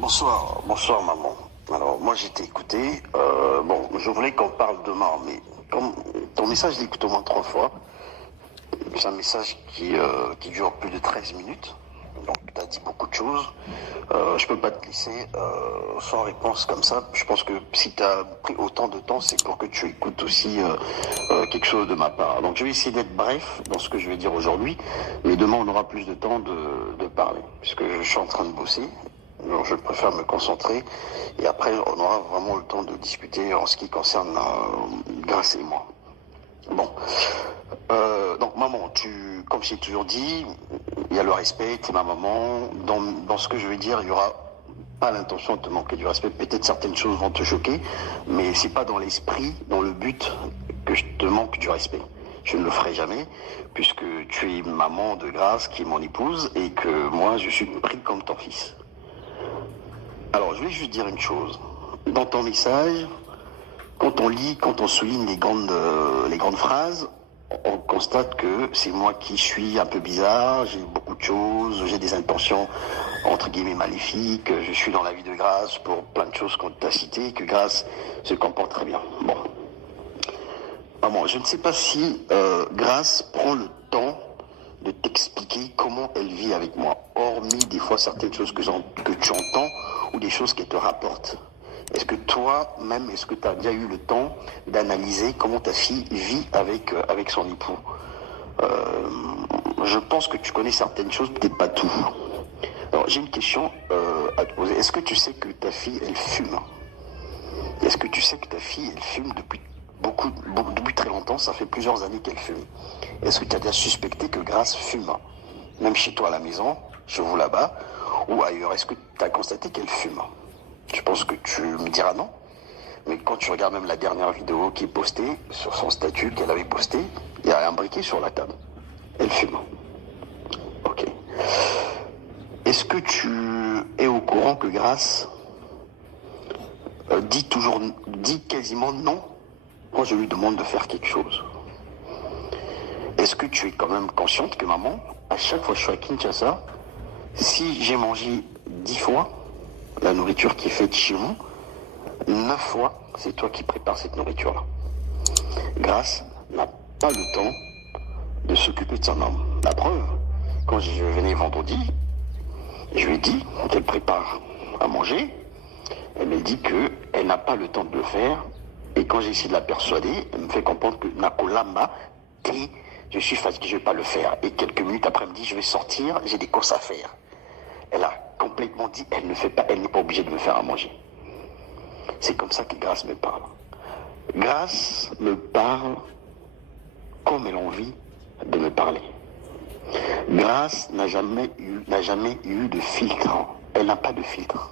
Bonsoir maman. Alors moi j'ai été écouté. Bon, je voulais qu'on parle demain, mais comme ton message je l'ai écouté au moins 3 fois, c'est un message qui dure plus de 13 minutes. Donc tu as dit beaucoup de choses. Je peux pas te laisser sans réponse comme ça. Je pense que si tu as pris autant de temps, c'est pour que tu écoutes aussi quelque chose de ma part. Donc je vais essayer d'être bref dans ce que je vais dire aujourd'hui, mais demain on aura plus de temps de parler, puisque je suis en train de bosser. Donc je préfère me concentrer et après on aura vraiment le temps de discuter en ce qui concerne Grâce et moi. Bon, donc maman, comme j'ai toujours dit, il y a le respect, tu es ma maman. Dans ce que je vais dire, il y aura pas l'intention de te manquer du respect. Peut-être certaines choses vont te choquer, mais c'est pas dans l'esprit, dans le but que je te manque du respect. Je ne le ferai jamais, puisque tu es maman de Grâce, qui est mon épouse, et que moi je suis pris comme ton fils. Alors, je vais juste dire une chose. Dans ton message, quand on lit, quand on souligne les grandes phrases, on constate que c'est moi qui suis un peu bizarre, j'ai beaucoup de choses, j'ai des intentions entre guillemets maléfiques, je suis dans la vie de Grâce pour plein de choses qu'on t'a citées, que Grâce se comporte très bien. Bon. Maman, je ne sais pas si Grâce prend le temps de t'expliquer comment elle vit avec moi, hormis des fois certaines choses que tu entends ou des choses qu'elle te rapporte. Est-ce que toi-même, est-ce que tu as déjà eu le temps d'analyser comment ta fille vit avec son époux? Je pense que tu connais certaines choses, peut-être pas tout. Alors j'ai une question à te poser. Est-ce que tu sais que ta fille, elle fume? Est-ce que tu sais que ta fille, elle fume depuis depuis très longtemps? Ça fait plusieurs années qu'elle fume. Est-ce que tu as déjà suspecté que Grâce fume? Même chez toi à la maison, chez vous là-bas, ou ailleurs, est-ce que tu as constaté qu'elle fume? Je pense que tu me diras non. Mais quand tu regardes même la dernière vidéo qui est postée sur son statut qu'elle avait posté, il y a un briquet sur la table. Elle fume. Ok. Est-ce que tu es au courant que Grâce dit quasiment non quand je lui demande de faire quelque chose? Est-ce que tu es quand même consciente que maman, à chaque fois que je suis à Kinshasa, si j'ai mangé 10 fois la nourriture qui est faite chez vous, 9 fois, c'est toi qui prépares cette nourriture-là. Grâce n'a pas le temps de s'occuper de son homme. La preuve, quand je venais vendredi, je lui ai dit qu'elle prépare à manger. Elle me dit qu'elle n'a pas le temps de le faire. Et quand j'ai essayé de la persuader, elle me fait comprendre que Nakolamba, je suis fatigué, je ne vais pas le faire. Et quelques minutes après, elle me dit, je vais sortir, j'ai des courses à faire. Elle a complètement dit, elle n'est pas obligée de me faire à manger. C'est comme ça que Grâce me parle. Grâce me parle comme elle a envie de me parler. Grâce n'a jamais eu de filtre. Elle n'a pas de filtre.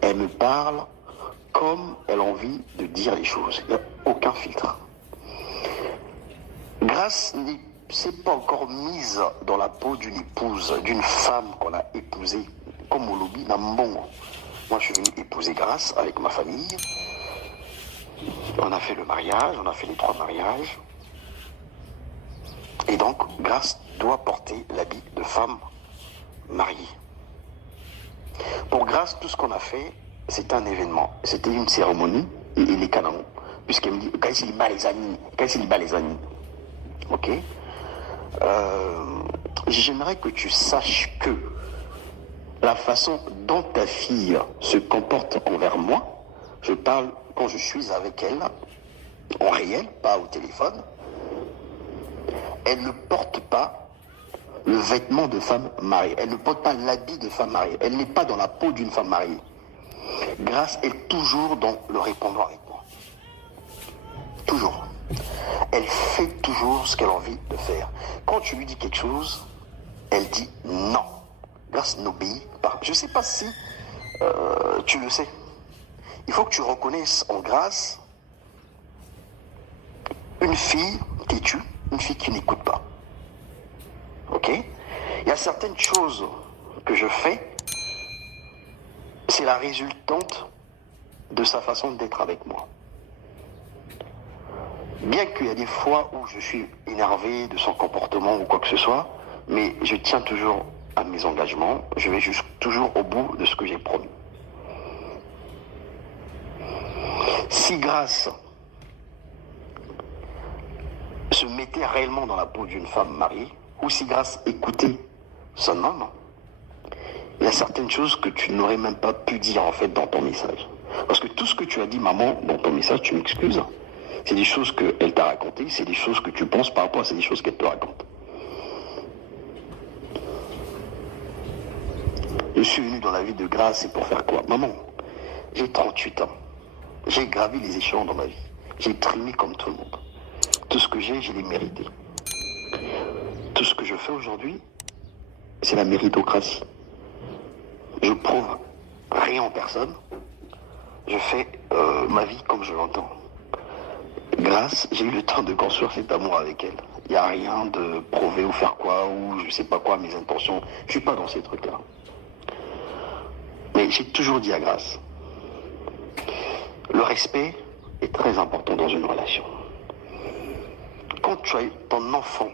Elle me parle comme elle a envie de dire les choses. Il n'y a aucun filtre. Grâce ne s'est pas encore mise dans la peau d'une épouse, d'une femme qu'on a épousée, comme au lobby Nambongo. Moi, je suis venu épouser Grâce avec ma famille. On a fait le mariage, on a fait les 3 mariages. Et donc, Grâce doit porter l'habit de femme mariée. Pour Grâce, tout ce qu'on a fait, c'était un événement. C'était une cérémonie et les canons. Puisqu'elle me dit, quand il bat les amis. Ok. J'aimerais que tu saches que la façon dont ta fille se comporte envers moi, je parle quand je suis avec elle, en réel, pas au téléphone, elle ne porte pas le vêtement de femme mariée. Elle ne porte pas l'habit de femme mariée. Elle n'est pas dans la peau d'une femme mariée. Grâce est toujours dans le répondant avec moi. Toujours. Elle fait toujours ce qu'elle a envie de faire. Quand tu lui dis quelque chose, elle dit non. Grâce n'obéit pas. Je ne sais pas si tu le sais. Il faut que tu reconnaisses en Grâce une fille têtue, une fille qui n'écoute pas. Ok? Il y a certaines choses que je fais, c'est la résultante de sa façon d'être avec moi. Bien qu'il y a des fois où je suis énervé de son comportement ou quoi que ce soit, mais je tiens toujours à mes engagements, je vais toujours au bout de ce que j'ai promis. Si Grâce se mettait réellement dans la peau d'une femme mariée, ou si Grâce écoutait son homme, il y a certaines choses que tu n'aurais même pas pu dire en fait dans ton message. Parce que tout ce que tu as dit, maman, dans ton message, tu m'excuses. C'est des choses qu'elle t'a racontées, c'est des choses que tu penses par rapport à des choses qu'elle te raconte. Je suis venu dans la vie de Grâce, c'est pour faire quoi? Maman, j'ai 38 ans. J'ai gravi les échelons dans ma vie. J'ai trimé comme tout le monde. Tout ce que j'ai, je l'ai mérité. Tout ce que je fais aujourd'hui, c'est la méritocratie. Je prouve rien en personne. Je fais ma vie comme je l'entends. Grâce, j'ai eu le temps de construire cet amour avec elle. Il n'y a rien de prouver ou faire quoi, ou je sais pas quoi, mes intentions. Je suis pas dans ces trucs-là. Mais j'ai toujours dit à Grâce, le respect est très important dans une relation. Quand tu as ton enfant,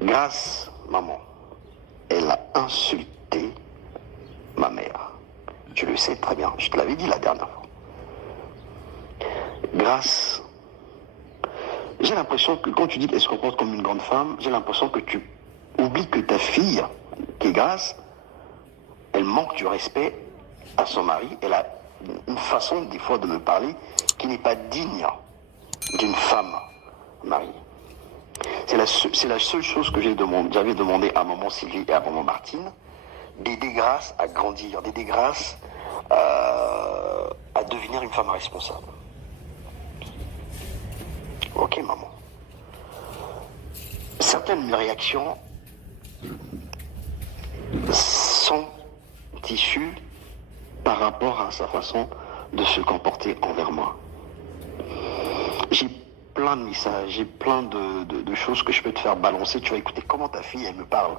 Grâce, maman, elle a insulté ma mère. Tu le sais très bien, je te l'avais dit la dernière fois. Grâce, j'ai l'impression que quand tu dis qu'elle se comporte comme une grande femme, j'ai l'impression que tu oublies que ta fille, qui est Grâce, elle manque du respect à son mari. Elle a une façon des fois de me parler qui n'est pas digne d'une femme mariée. C'est la seule chose que j'avais demandé à maman Sylvie et à maman Martine, d'aider Grâce à grandir, d'aider Grâce à devenir une femme responsable. Ok maman. Certaines réactions sont issues par rapport à sa façon de se comporter envers moi. J'ai plein de messages, j'ai plein de choses que je peux te faire balancer. Tu vas écouter comment ta fille, elle me parle.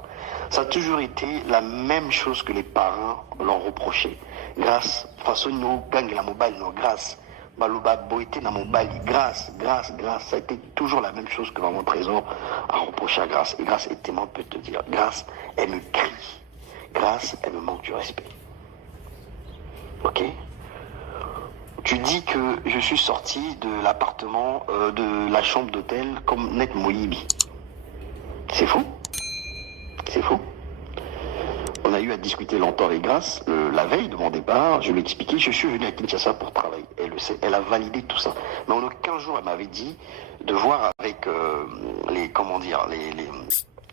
Ça a toujours été la même chose que les parents l'ont reproché. Grâce, façon nous gagne la mobile, nos grâce. Balouba Boité na mobile, grâce. Ça a été toujours la même chose que Maman Trésor a reproché à Grâce. Et Grâce est tellement peut te dire. Grâce, elle me crie. Grâce, elle me manque du respect. Ok? Tu dis que je suis sorti de l'appartement, de la chambre d'hôtel comme Net Moyibi. C'est faux. C'est faux. On a eu à discuter longtemps avec Grâce. La veille de mon départ, je lui ai expliqué, je suis venu à Kinshasa pour travailler. Elle le sait, elle a validé tout ça. Mais en aucun jour, elle m'avait dit de voir avec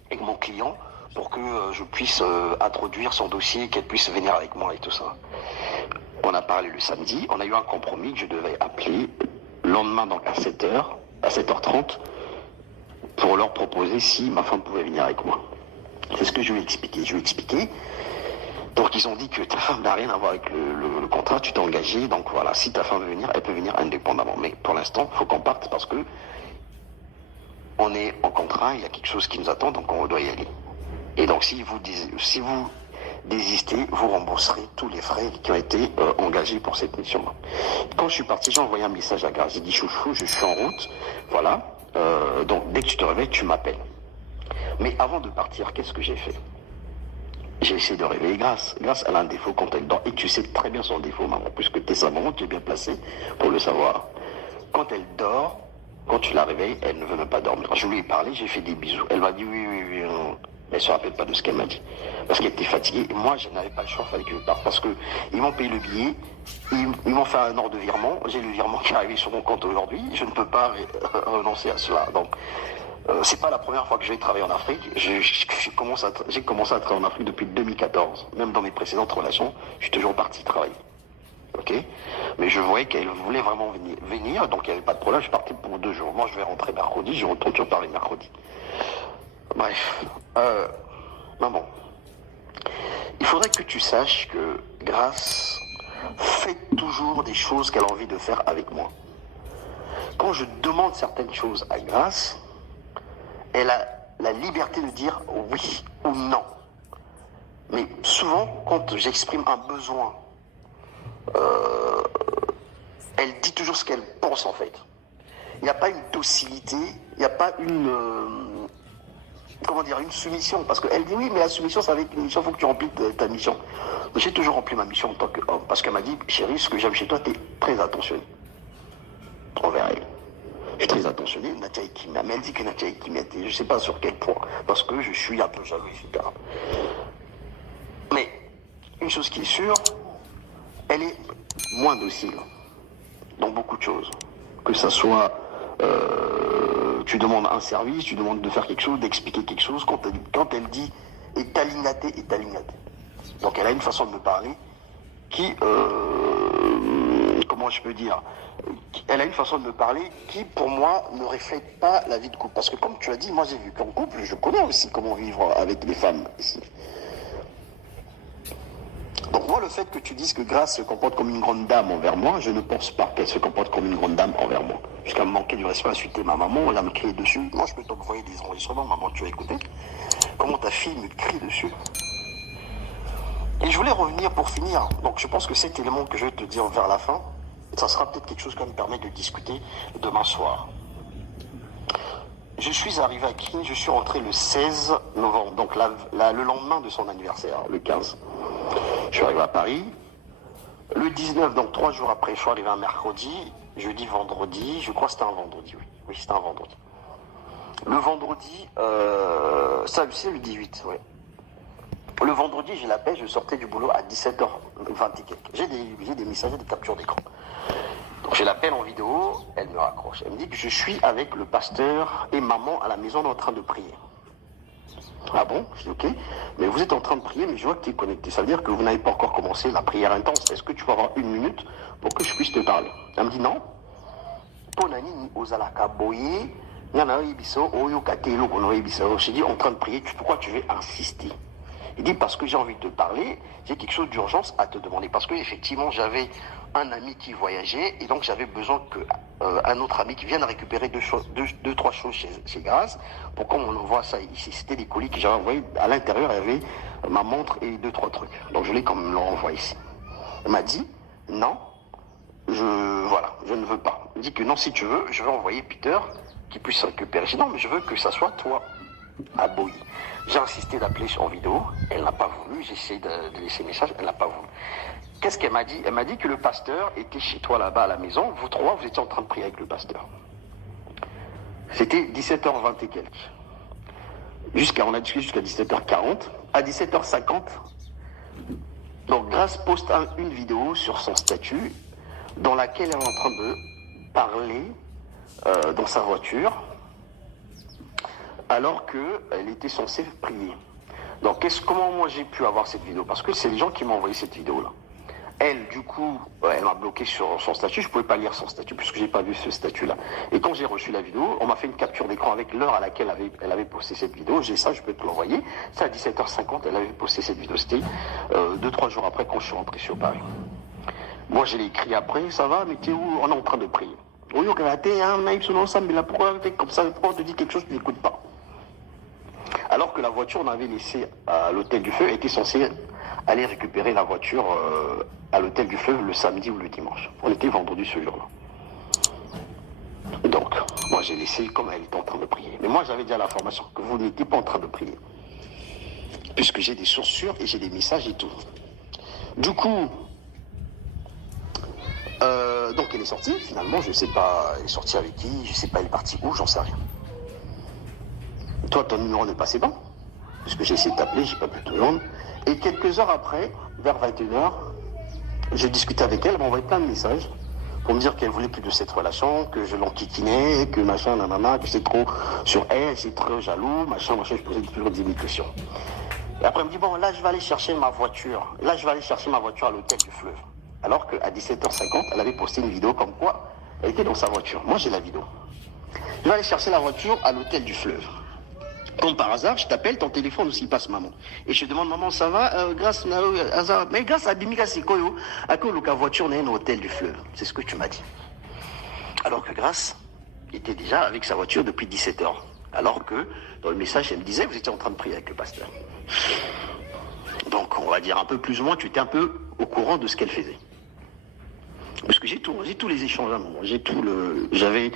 avec mon client pour que je puisse introduire son dossier, qu'elle puisse venir avec moi et tout ça. On a parlé le samedi, on a eu un compromis que je devais appeler le lendemain donc à 7h, à 7h30 pour leur proposer si ma femme pouvait venir avec moi. C'est ce que je lui ai expliqué. Je lui ai expliqué. Donc ils ont dit que ta femme n'a rien à voir avec le contrat, tu t'es engagé, donc voilà, si ta femme veut venir, elle peut venir indépendamment. Mais pour l'instant, il faut qu'on parte parce que on est en contrat, il y a quelque chose qui nous attend, donc on doit y aller. Et donc si vous désistez, vous rembourserez tous les frais qui ont été engagés pour cette mission-là. Quand je suis parti, j'ai envoyé un message à Grâce. J'ai dit chouchou, je suis en route, voilà. Donc dès que tu te réveilles, tu m'appelles. Mais avant de partir, qu'est-ce que j'ai fait? J'ai essayé de réveiller Grâce. Grâce, elle a un défaut quand elle dort. Et tu sais très bien son défaut, maman, puisque tu es sa maman, tu es bien placé pour le savoir. Quand elle dort, quand tu la réveilles, elle ne veut même pas dormir. Je lui ai parlé, j'ai fait des bisous. Elle m'a dit oui. Elle ne se rappelle pas de ce qu'elle m'a dit. Parce qu'elle était fatiguée. Et moi, je n'avais pas le choix, il fallait que je parte. Parce qu'ils m'ont payé le billet, ils m'ont fait un ordre de virement. J'ai le virement qui est arrivé sur mon compte aujourd'hui. Je ne peux pas renoncer à cela. Donc, c'est pas la première fois que je vais travailler en Afrique. J'ai commencé à travailler en Afrique depuis 2014. Même dans mes précédentes relations, je suis toujours parti travailler. Ok? Mais je voyais qu'elle voulait vraiment venir, donc il n'y avait pas de problème. Je partais pour 2 jours. Moi, je vais rentrer mercredi, je retourne sur Paris mercredi. Bref, maman, il faudrait que tu saches que Grâce fait toujours des choses qu'elle a envie de faire avec moi. Quand je demande certaines choses à Grâce, elle a la liberté de dire oui ou non. Mais souvent, quand j'exprime un besoin, elle dit toujours ce qu'elle pense en fait. Il n'y a pas une docilité, il n'y a pas une... comment dire, une soumission. Parce qu'elle dit oui, mais la soumission, ça va être une mission, il faut que tu remplisses ta mission. Mais j'ai toujours rempli ma mission en tant qu'homme. Parce qu'elle m'a dit, chérie, ce que j'aime chez toi, tu es très attentionné envers elle. Je suis très attentionné. Nadia Ekimia, mais elle dit que Nadia Ekimia était, je ne sais pas sur quel point, parce que je suis un peu jaloux, etc. Mais une chose qui est sûre, elle est moins docile dans beaucoup de choses. Que ça soit, tu demandes un service, tu demandes de faire quelque chose, d'expliquer quelque chose, quand elle dit est alignaté, est alignaté. Donc elle a une façon de me parler qui, comment je peux dire, elle a une façon de me parler qui, pour moi, ne reflète pas la vie de couple. Parce que comme tu as dit, moi j'ai vu qu'en couple, je connais aussi comment vivre avec les femmes ici. Donc moi, le fait que tu dises que Grâce se comporte comme une grande dame envers moi, je ne pense pas qu'elle se comporte comme une grande dame envers moi. Jusqu'à me manquer du respect, insulter ma maman, elle a me crié dessus. Moi, je peux t'envoyer des enregistrements, maman, tu as écouté comment ta fille me crie dessus. Et je voulais revenir pour finir. Donc je pense que cet élément que je vais te dire vers la fin, ça sera peut-être quelque chose qui va me permettre de discuter demain soir. Je suis arrivé à Kine, je suis rentré le 16 novembre, donc le lendemain de son anniversaire, le 15. Je suis arrivé à Paris. Le 19, donc 3 jours après, je suis arrivé un mercredi, jeudi, vendredi, je crois que c'était un vendredi, oui. Oui, c'était un vendredi. Le vendredi, ça c'est le 18, oui. Le vendredi, je l'appelle, je sortais du boulot à 17h20 et quelques. J'ai des messages, des captures d'écran. Donc je l'appelle en vidéo, elle me raccroche. Elle me dit que je suis avec le pasteur et maman à la maison en train de prier. Ah bon? Je dis ok, mais vous êtes en train de prier, mais je vois que tu es connecté. Ça veut dire que vous n'avez pas encore commencé la prière intense. Est-ce que tu peux avoir 1 minute pour que je puisse te parler? Elle me dit non. J'ai dit en train de prier, pourquoi tu veux insister? Il dit parce que j'ai envie de te parler, j'ai quelque chose d'urgence à te demander. Parce que effectivement j'avais un ami qui voyageait et donc j'avais besoin qu'un autre ami qui vienne récupérer deux, trois choses chez Grâce pour qu'on envoie ça ici. C'était des colis que j'avais envoyés. À l'intérieur, il y avait ma montre et 2-3 trucs. Donc je l'ai quand même renvoyé ici. Elle m'a dit non, je ne veux pas. Il dit que non, si tu veux, je vais envoyer Peter qui puisse récupérer. Je dis non, mais je veux que ça soit toi à Boyi. J'ai insisté d'appeler en vidéo, elle n'a pas voulu, j'ai essayé de laisser message, elle n'a pas voulu. Qu'est-ce qu'elle m'a dit? Elle m'a dit que le pasteur était chez toi là-bas à la maison, vous trois, vous étiez en train de prier avec le pasteur. C'était 17h20 et quelques. On a discuté jusqu'à 17h40. À 17h50, donc Grâce poste une vidéo sur son statut dans laquelle elle est en train de parler dans sa voiture alors qu'elle était censée prier. Donc comment moi j'ai pu avoir cette vidéo? Parce que c'est les gens qui m'ont envoyé cette vidéo-là. Elle, du coup, elle m'a bloqué sur son statut. Je ne pouvais pas lire son statut puisque je n'ai pas vu ce statut-là. Et quand j'ai reçu la vidéo, on m'a fait une capture d'écran avec l'heure à laquelle elle avait posté cette vidéo. J'ai ça, je peux te l'envoyer. C'est à 17h50, elle avait posté cette vidéo. C'était 2-3 jours après quand je suis rentré sur Paris. Moi, je l'ai écrit après. Ça va, mais t'es où? On est en train de prier. Oui, on a été un naïf sur l'ensemble, mais là, pourquoi t'es comme ça? Pourquoi on te dit quelque chose que tu n'écoutes pas? Alors que la voiture, on avait laissé à l'hôtel du Feu, était censée aller récupérer la voiture à l'hôtel du Feu le samedi ou le dimanche. On était vendredi ce jour-là. Donc, moi j'ai laissé comme elle était en train de prier. Mais moi j'avais déjà l'information que vous n'étiez pas en train de prier. Puisque j'ai des sources sûres et j'ai des messages et tout. Du coup, donc elle est sortie, finalement, je ne sais pas, elle est sortie avec qui, je ne sais pas, elle est partie où, j'en sais rien. Toi, ton numéro n'est pas assez bon, puisque j'ai essayé de t'appeler, j'ai pas pu te joindre. Et quelques heures après, vers 21h, j'ai discuté avec elle, elle m'a envoyé plein de messages pour me dire qu'elle voulait plus de cette relation, que je l'enquiquinais, que machin, nanana, que c'est trop sur elle, c'est trop jaloux, machin, je posais toujours 10 000 questions. Et après, elle me dit, bon, là, je vais aller chercher ma voiture. Là, je vais aller chercher ma voiture à l'hôtel du Fleuve. Alors qu'à 17h50, elle avait posté une vidéo comme quoi elle était dans sa voiture. Moi, j'ai la vidéo. Je vais aller chercher la voiture à l'hôtel du Fleuve. Comme par hasard, je t'appelle, ton téléphone aussi passe maman. Et je demande, maman, ça va? Grâce, mais grâce à Bimika Sikoyo, à quoi la voiture n'est un hôtel du Fleuve? C'est ce que tu m'as dit. Alors que Grâce était déjà avec sa voiture depuis 17h. Alors que dans le message, elle me disait, vous étiez en train de prier avec le pasteur. Donc, on va dire un peu plus ou moins, tu étais un peu au courant de ce qu'elle faisait. Parce que j'ai tous les échanges à un moment. J'avais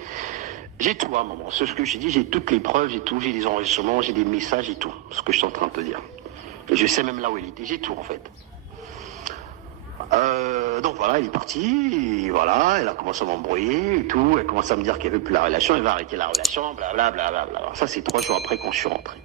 J'ai tout, hein, maman. C'est ce que j'ai dit, j'ai toutes les preuves, j'ai tout, j'ai des enregistrements, j'ai des messages et tout. Ce que je suis en train de te dire. Et je sais même là où il était, j'ai tout en fait. Donc voilà, il est parti, et voilà, elle a commencé à m'embrouiller et tout, elle commence à me dire qu'elle veut plus la relation, elle va arrêter la relation, blablabla. Bla, bla, bla. Ça, c'est 3 jours après quand je suis rentré.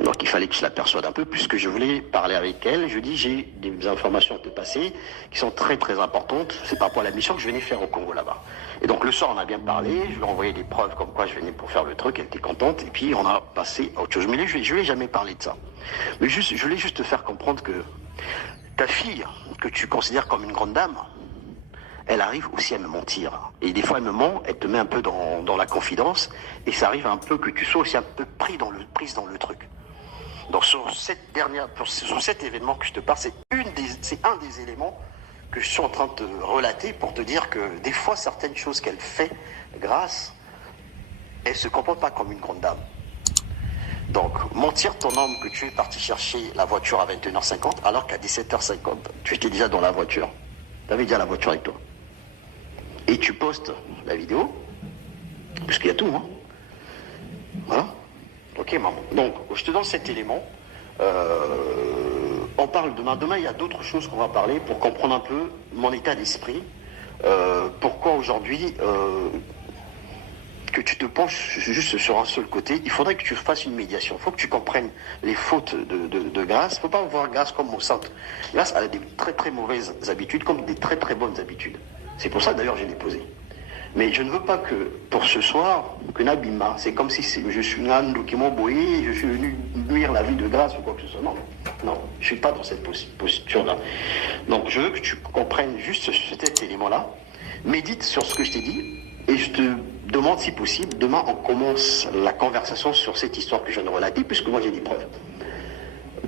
Donc il fallait que je la persuade un peu, puisque je voulais parler avec elle. Je dis, j'ai des informations à te passer qui sont très très importantes. C'est par rapport à la mission que je venais faire au Congo là-bas. Et donc le soir, on a bien parlé, je lui ai envoyé des preuves comme quoi je venais pour faire le truc, elle était contente, et puis on a passé à autre chose. Mais je ne lui ai jamais parlé de ça. Mais juste, je voulais juste te faire comprendre que ta fille, que tu considères comme une grande dame, elle arrive aussi à me mentir. Et des fois, elle me ment, elle te met un peu dans la confidence, et ça arrive un peu que tu sois aussi un peu prise dans le truc. Donc sur cet événement que je te parle, c'est un des éléments que je suis en train de te relater pour te dire que des fois, certaines choses qu'elle fait, grâce, elle ne se comporte pas comme une grande dame. Donc, mentir ton homme que tu es parti chercher la voiture à 21h50, alors qu'à 17h50, tu étais déjà dans la voiture. Tu avais déjà la voiture avec toi. Et tu postes la vidéo, parce qu'il y a tout, hein. Voilà. Ok, maman. Donc, je te donne cet élément. On parle demain. Demain, il y a d'autres choses qu'on va parler pour comprendre un peu mon état d'esprit. Pourquoi aujourd'hui, que tu te penches juste sur un seul côté, il faudrait que tu fasses une médiation. Il faut que tu comprennes les fautes de Grâce. Il ne faut pas voir Grâce comme au centre. Grâce, elle a des très très mauvaises habitudes comme des très très bonnes habitudes. C'est pour ça d'ailleurs que je l'ai posé. Mais je ne veux pas que, pour ce soir, que Nabima, c'est comme si je suis Nando qui m'a boyé, je suis venu nuire la vie de Grâce ou quoi que ce soit. Non, non, je ne suis pas dans cette posture-là. Donc je veux que tu comprennes juste cet élément-là, médite sur ce que je t'ai dit, et je te demande si possible, demain on commence la conversation sur cette histoire que je viens de relater, puisque moi j'ai des preuves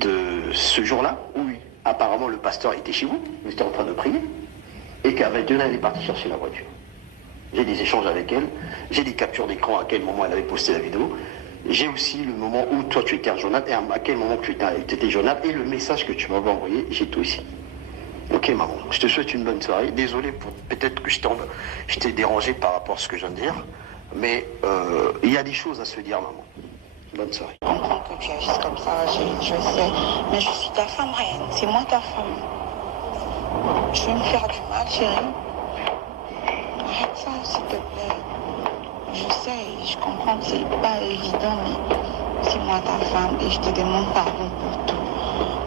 de ce jour-là, où apparemment le pasteur était chez vous, il était en train de prier, et qu'à 21h elle est partie chercher la voiture. J'ai des échanges avec elle, j'ai des captures d'écran à quel moment elle avait posté la vidéo, j'ai aussi le moment où toi tu étais journal et à quel moment tu étais journal et le message que tu m'avais envoyé, j'ai tout ici. Ok maman, je te souhaite une bonne soirée, désolé pour peut-être que je t'ai dérangé par rapport à ce que je viens de dire, mais il y a des choses à se dire maman. Bonne soirée. Je comprends que tu agisses comme ça, je sais, mais je suis ta femme Ryan, c'est moi ta femme. Je vais me faire du mal chérie. Arrête ça, s'il te plaît. Je sais, je comprends que c'est pas évident, mais c'est moi ta femme et je te demande pardon pour tout.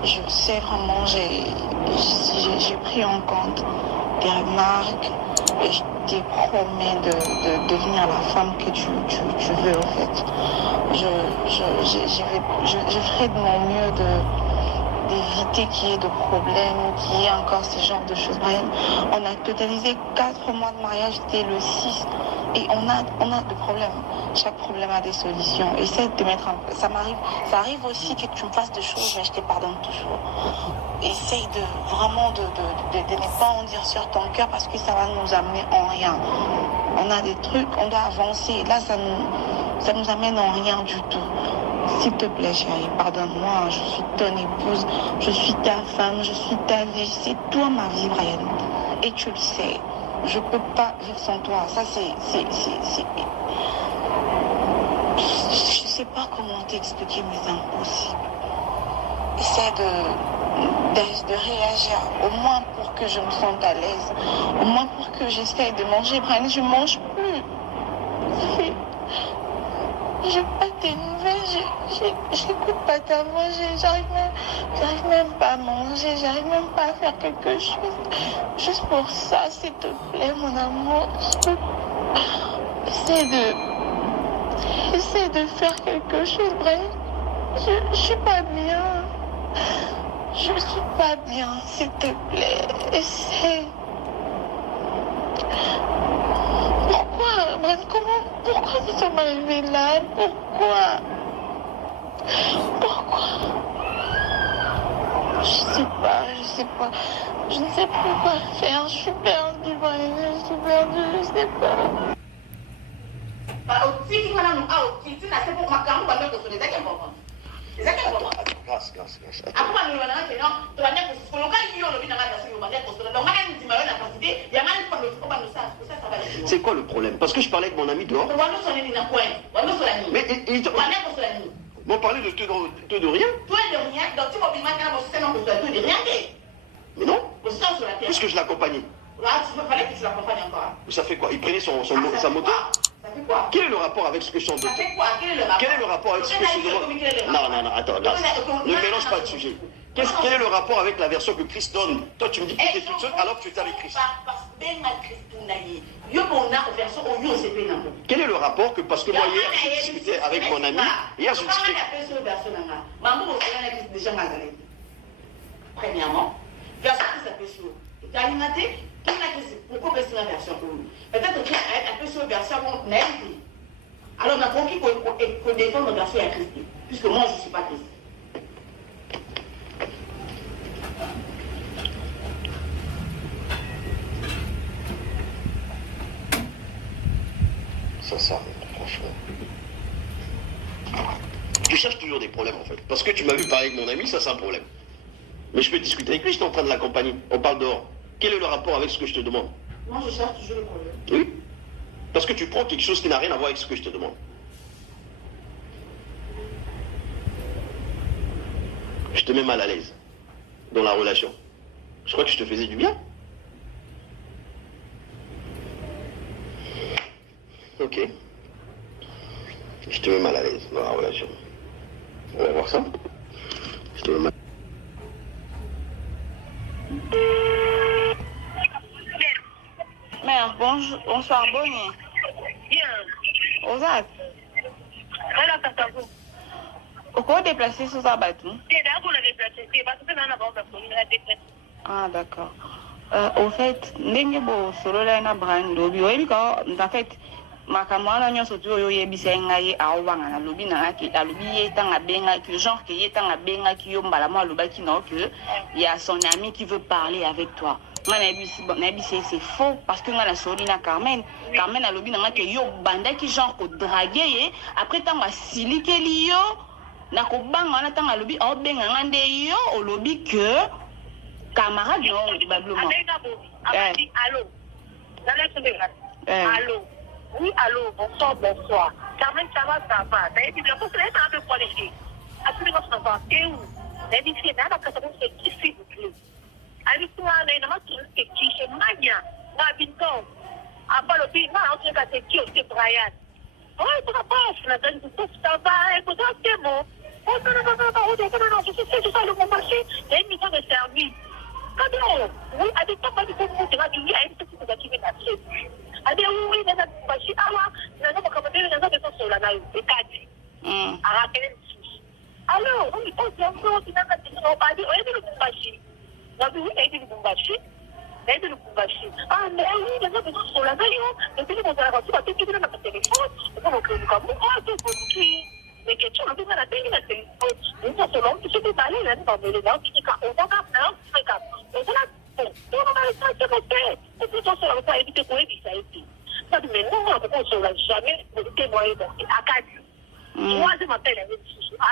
Je sais vraiment, j'ai pris en compte tes remarques et je te promets de devenir la femme que tu veux en fait. Je ferai de mon mieux d'éviter qu'il y ait de problèmes, qu'il y ait encore ce genre de choses. Brian, on a totalisé 4 mois de mariage dès le 6 et on a des problèmes. Chaque problème a des solutions. Essaie de te mettre un peu. Ça arrive aussi que tu me fasses des choses, mais je te pardonne toujours. Essaye vraiment de ne pas en dire sur ton cœur parce que ça va nous amener en rien. On a des trucs, on doit avancer. Là, ça nous amène en rien du tout. S'il te plaît, chérie, pardonne-moi. Je suis ton épouse, je suis ta femme, je suis ta vie. C'est toi ma vie, Brian. Et tu le sais. Je peux pas vivre sans toi. Ça, je sais pas comment t'expliquer, mais c'est impossible. Essaie de réagir, au moins pour que je me sente à l'aise, au moins pour que j'essaie de manger. Brian, je mange plus. Je pas tes nouvelles, j'écoute pas ta voix, j'arrive même pas à manger, j'arrive même pas à faire quelque chose. Juste pour ça, s'il te plaît, mon amour, essaie de faire quelque chose, Brian. Je suis pas bien. Je suis pas bien, s'il te plaît, essaie. Pourquoi nous sommes arrivés là? Pourquoi? Je sais pas. Je ne sais plus quoi faire. Je suis perdue, je suis perdue, je sais pas. Grâce. C'est quoi le problème? Parce que je parlais avec mon ami dehors. Mais il m'ont parlé de tout de rien. Toi de rien, donc tu vas bien tout de rien. Mais non, puisque je l'accompagnais. Là, il fallait que tu l'accompagnes encore. Ça fait quoi? Il prenait sa moto? Ça fait quoi? Quel est le rapport avec ce que je chante? Ça fait quoi? Quel est le rapport? Quel est le rapport avec ce que je demande? Non, attends, ne mélange pas de sujet. Quel est le rapport avec la version que Christ donne? Toi, tu me dis que tu es toute seule alors que tu es avec Christ. Quel est le rapport que, parce que moi hier, j'ai discuté avec mon ami, hier, j'ai discuté... Premièrement, version qui s'appelle sur. Tu as alimenté, pourquoi on peut la version pour nous? Peut-être qu'il y a un peu sur la version contre Nelly. Alors, on a compris qu'on défend notre version à Christ, puisque moi, je ne suis pas Christ. Ça s'arrête, franchement. Tu cherches toujours des problèmes, en fait. Parce que tu m'as vu parler avec mon ami, ça, c'est un problème. Mais je peux discuter avec lui, je suis en train de l'accompagner. On parle dehors. Quel est le rapport avec ce que je te demande? Moi, je cherche toujours le problème. Oui. Parce que tu prends quelque chose qui n'a rien à voir avec ce que je te demande. Je te mets mal à l'aise dans la relation. Je crois que je te faisais du bien. Ok. Je te mets mal à l'aise dans la relation. On va voir ça. Je te mets mal. Mère, bonsoir, Bonnie. Bien. Ozat. Alors, ça t'a vu. Pourquoi déplacer sous Abatou? C'est là qu'on l'a déplacé. C'est parce que c'est dans la bande de la déplacé. Ah, d'accord. Au fait, ndenge bo solo la na brand lobi oyebi ka en fait makambo wana nyonso tu oyo oyebisa ngai aowanga na lobi na ngaki alobi ye tanga bengaki genre que ye tanga bengaki yo mbala mo alobaki na que il y a son ami qui veut parler avec toi. Nga na yebisi c'est faux parce que nga na soli na Carmen alobi na ngaki yo bandaki genre ko draguer ye après tanga silikeli yo na ko banga wana tanga alobi o benga ngande yo olobi que camarade non probablement. Allô. Allô. Oui, allô, bonsoir. Carmen, ça va. T'as dit, mais vous savez, un peu quoi les filles? Absolument, ça va. T'es où? T'as dit, c'est là, parce que ça c'est qui, s'il vous plaît. Avec toi, on a c'est qui, c'est Mania, Rabinton. Après le pays, on sait que c'est qui, c'est Brian. Oh, il ne pas, la donne du tout, ça va, écoute, c'est bon. Oh, non, c'est ça le bon marché. Il y a une mission de service. Oui, avec toi, pas du tout, tu vas dire, il y a une petite activité là-dessus. Ade oui nana bashi awa nana bakamabele nana beso sola na ekati arakele alors on est aussi encore nana tino badi oyebi lubumbashi nabi oui nayebi lubumbashi ah mais oui nana beso sola na yo ebili kozala batu batekibina na batelefone okomokeluka moko tokoki mais question lobi nga nabengi na telefone nyonso longi soki bale nani bamele na okinika ozaka na ofreka ozala on a le temps de et puis on ne pas éviter pour éviter ça ici. Ça dit, mais non, on ne va jamais témoigner à Kadi. Moi, je m'appelle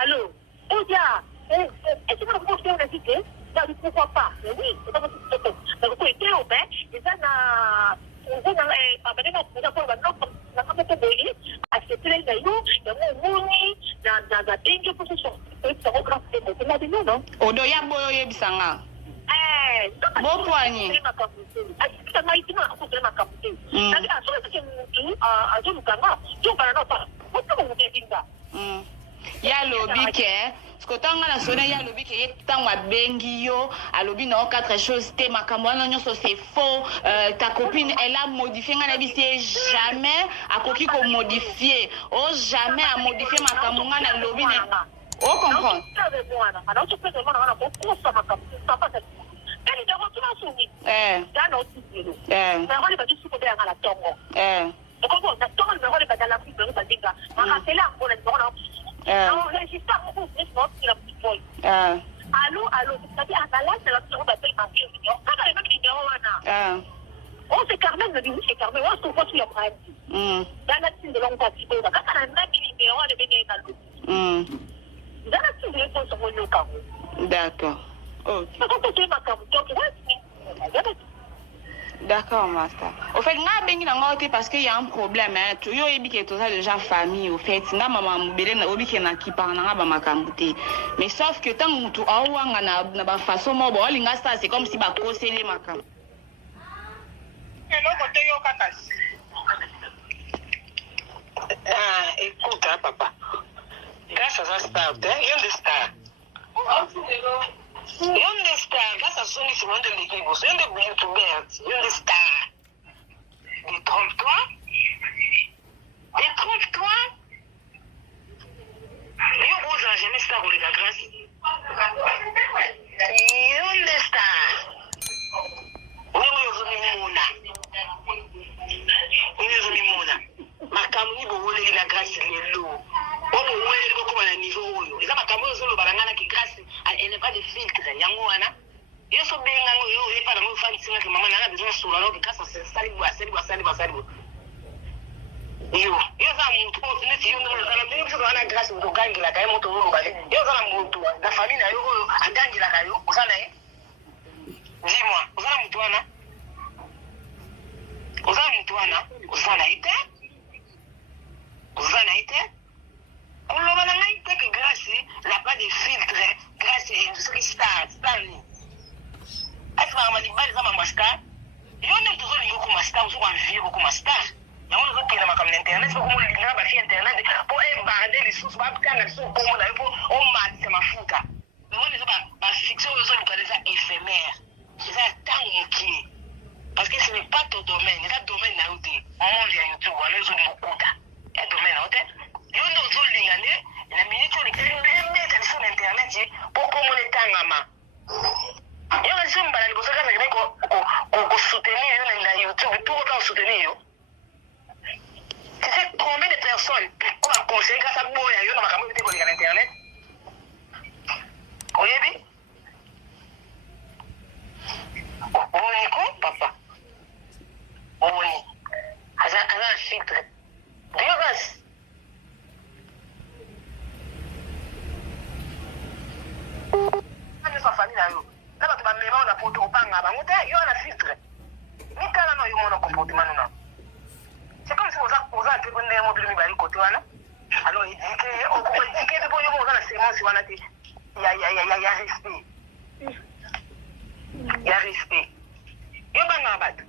allô, Odia, est-ce que vous pouvez me dire pourquoi pas? Oui, c'est pas possible. Donc, vous êtes au bain, et ça n'a. Odoya boyo yebisanga. Bon poignet. Ya lobi ke skotanga na sona ya lobi ke tangwa bengi yo alobi na quatre choses te makambo na nyonso c'est faux. Ta copine elle a modifié nga na bi c'est jamais akoki ko modifier oh jamais a modifier makambo nga na lobi na oh comprendre. Allô, c'est-à-dire à la c'est la oh, c'est Carmen, me dit oui, c'est Carmen. On se voit sur le problème. Dans la team de l'homme parti, quand on a même numéro de venir dans le dans la team de l'homme sur le cas. D'accord. Ok. Donc, on peut dire ma carte. D'accord, master. Au fait, nga bengi na nga parce qu'il y a un problème. Hein. Tu yo ebi que tout ça déjà famille. Au fait, nga maman mubele na obi que na kipa na nga ba makambuté. Mais sauf que tant mutu awanga na ba façon mo bo linga ça c'est comme si ba kosele makam. Non, côté yo kakas. Ah, écoute, hein, papa. Grâce à ça star, you understand? You understand? Grâce à ça, tu montes de l'équipe. You understand? Détrompe-toi. Détrompe-toi. You n'oses jamais star pour les grâce. You understand? Makamuni bowole la grâce lelo. Obo wele ko na niveau oyo. Eza makamuni zolo balangana ki grâce elle n'est pas de filtre yango wana. Yo so benga ngo yo epa na mo fan singa ke mama na besoin sura lo grâce à sali bo. Yo za muntu ne ti yo no na be so na grâce ko gangila kai moto wo bale. Yo za na muntu na famille na yo oyo agangila kayo. Osana e? Dis-moi, osana muntu wana? Osana ite? Osana ite? On l'a dit que grâce n'a pas de filtre, grâce à ce qui star ni. Est-ce que ma libale ça ma star? Yo ne toujours yo comme star, on vit comme star. Ya on veut que na comme internet, c'est comme le lien ba fi internet pour embarder les sources ba kana so comme na pour on mat c'est mafuta. Mais on ne pas ba fixer aux autres comme ça éphémère. C'est ça tant qui. Parce que ce n'est pas ton domaine, c'est un domaine na yote. On vient YouTube, on les autres kuta. Un domaine na yote. Yo ndo zolingane na minute on mettre sur internet pour communiquer tangama. Yo nga simba la liboso kana ngeko ko soutenir yo na YouTube pour qu'on soutenir yo. Tu sais combien de personnes on va conseiller grâce à boya yo na makambo te ko sur internet? Oyebi? Oni ko papa. Oni. Aza filtre. Dieu grâce. Sa famille là yo na ba ba mema na poto opanga ba ngote yo na filtre ni kala no yo mona comportement non c'est comme si on a que bonne mo blimi bari côté wana alors il dit que on peut dire que bon yo mo na sémence wana te ya respect yo banga batu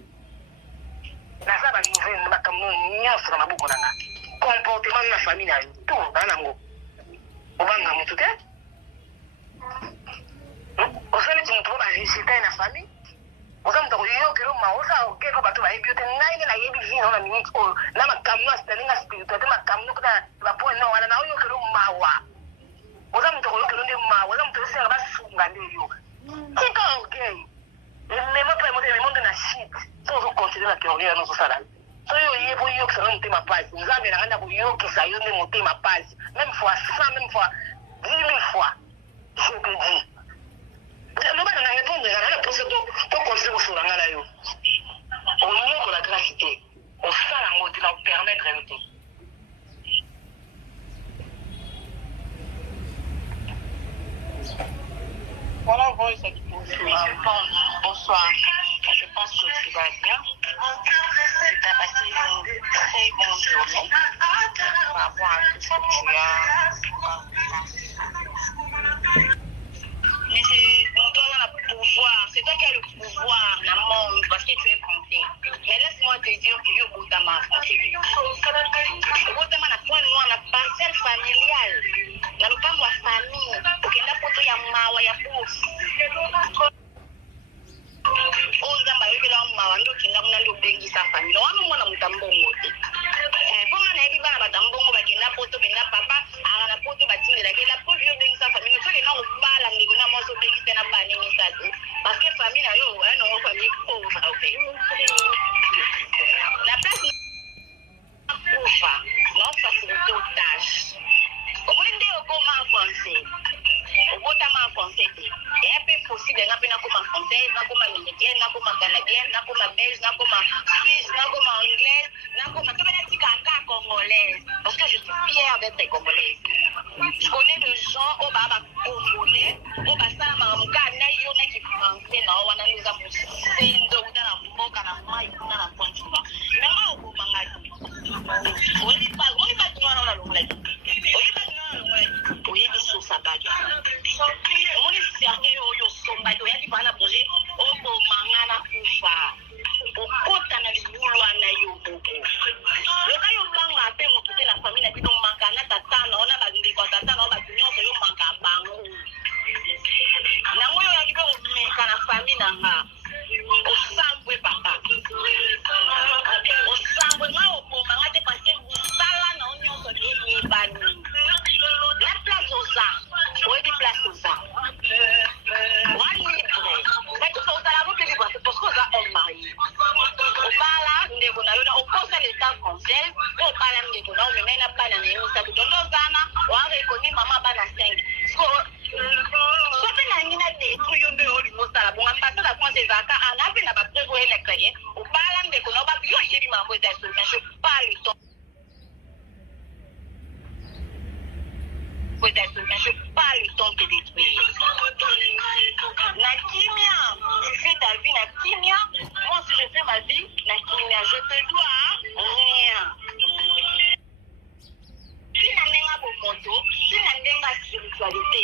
na sa ba nouvelle na kamo nyaso na buko nanga comportement na famille na yo to bana ngo obanga mutu te. Osani muntu ba risita na famille. Osani to yo kero maosa o kero batu ba ebiote ngai na yebi vino na minute o na makamno astalinga spiritual te makamno kuna ba po no wana na yo kero mawa. Osani to yo kero ndi mawa, osani to se ba sunga ndi yo. Kika okay. Le mo pa mo de monde na shit. So zo considérer que on est dans ça là. So yo yebo yo kero ndi ma page. Nzambe na nganda ko yo kisa yo ndi mo ma page. Même fois 100 même fois 10 000 fois. Je te dis. No bana na répondre na procédure pour continuer sur la ngala yo. On nous la gratuité. On ça la mode la permettre de. Voilà voice bonsoir. Je pense que tu vas bien. Tu as passé une très bonne journée par rapport à tout ce que tu as. Mais on doit le pouvoir, c'est toi qui as le pouvoir, la monde, parce que tu es français. Mais laisse-moi te dire que je vous t'ama français. Vous t'ama la point noire, la parcelle familiale. La lopambo wa famille, ukenda poto ya mawa ya bofu. Ozamba yobela mawa ndo kinga muna ndo bengi sa famille. Wana mwana mutambongo te. Ponga na yebi bana batambongo bakenda poto benda papa, ala na poto batindela ke la poto yo bengi sa famille. So ke na obala ngiko na moso bengi tena bani ni satu. Parce que famille na yo, no mo famille pauvre au fait. La place pauvre, non facilité aux tâches. Omwende okoma français. Obotama français. Et un peu possible na pena koma français, na koma américain, na koma canadien, na koma belge, na koma suisse, na koma anglais, na koma tout bena tika congolaise. Parce que je suis fière d'être congolaise. Je connais des gens au baba congolais, au basa mamuka na yo na ki français na wana nous a poussé ndo na mboka na Osambwe papa. Osambwe nga opoma nga te pase busala na onyoso ni bani. La place aux arts. Oui, des places aux arts. Moi, libre. Mais tout ça, on a la route libre. C'est parce qu'on a un mari. On parle, on pose les temps conseils. On parle, on met la balle, on met ça. On a reconnu maman bana 5. Sote na ngina détruit yo nde oli mosala bon ambassadeur la France ezaka anape na ba prévo électricien on parle de kono ba yo chéri mambo za so mais je parle le temps je parle le temps de détruire la kimia tu fais ta vie la kimia moi si je fais ma vie la kimia je te dois rien si na ndenga bomoto si na ndenga spiritualité